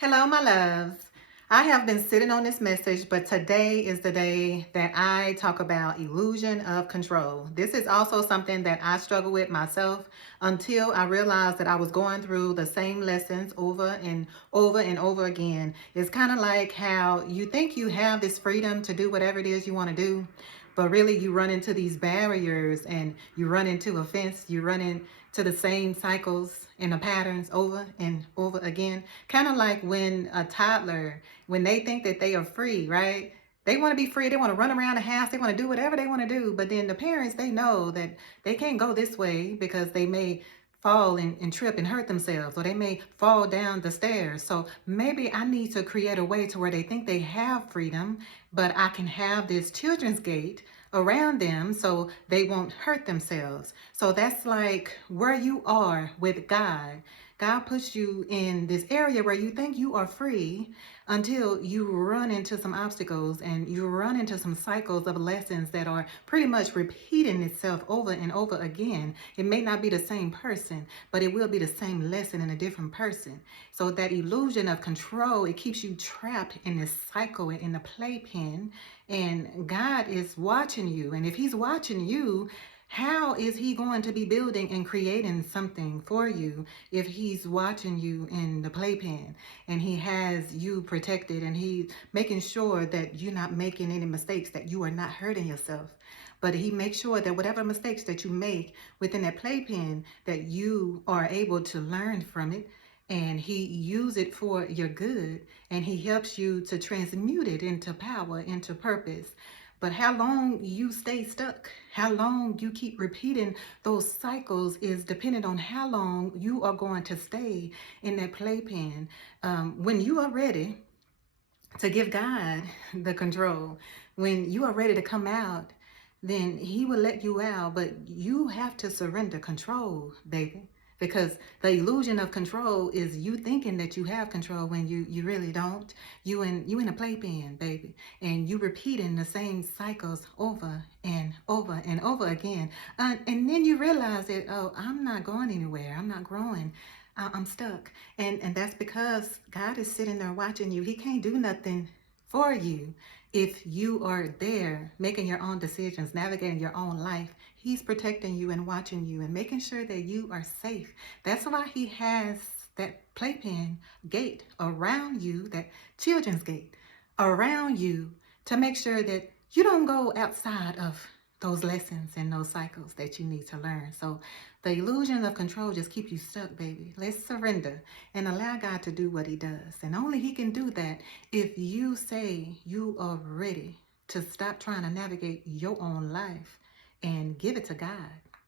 Hello, my loves. I have been sitting on this message, but today is the day that I talk about illusion of control. This is also something that I struggle with myself until I realized that I was going through the same lessons over and over and over again. It's kind of like how you think you have this freedom to do whatever it is you want to do, but really you run into these barriers and you run into offense, you run into the same cycles and the patterns over and over again. Kind of like when a toddler, when they think that they are free, right? They want to be free. They want to run around the house. They want to do whatever they want to do. But then the parents, they know that they can't go this way because they may fall and trip and hurt themselves, or they may fall down the stairs. So maybe I need to create a way to where they think they have freedom, but I can have this children's gate around them so they won't hurt themselves. So that's like where you are with God. God puts you in this area where you think you are free until you run into some obstacles and you run into some cycles of lessons that are pretty much repeating itself over and over again. It may not be the same person, but it will be the same lesson in a different person. So that illusion of control, it keeps you trapped in this cycle in the playpen, and God is watching you. And if He's watching you, how is He going to be building and creating something for you if He's watching you in the playpen and He has you protected and He's making sure that you're not making any mistakes, that you are not hurting yourself? But He makes sure that whatever mistakes that you make within that playpen, that you are able to learn from it, and He use it for your good, and He helps you to transmute it into power, into purpose. But how long you stay stuck, how long you keep repeating those cycles is dependent on how long you are going to stay in that playpen. When you are ready to give God the control, when you are ready to come out, then He will let you out. But you have to surrender control, baby. Because the illusion of control is you thinking that you have control when you really don't. You in a playpen, baby, and you repeating the same cycles over and over and over again. And then you realize that, oh, I'm not going anywhere. I'm not growing. I'm stuck. And that's because God is sitting there watching you. He can't do nothing for you if you are there making your own decisions, navigating your own life. He's protecting you and watching you and making sure that you are safe. That's why He has that playpen gate around you, that children's gate around you, to make sure that you don't go outside of those lessons and those cycles that you need to learn. So the illusion of control just keep you stuck, baby. Let's surrender and allow God to do what He does. And only He can do that if you say you are ready to stop trying to navigate your own life and give it to God.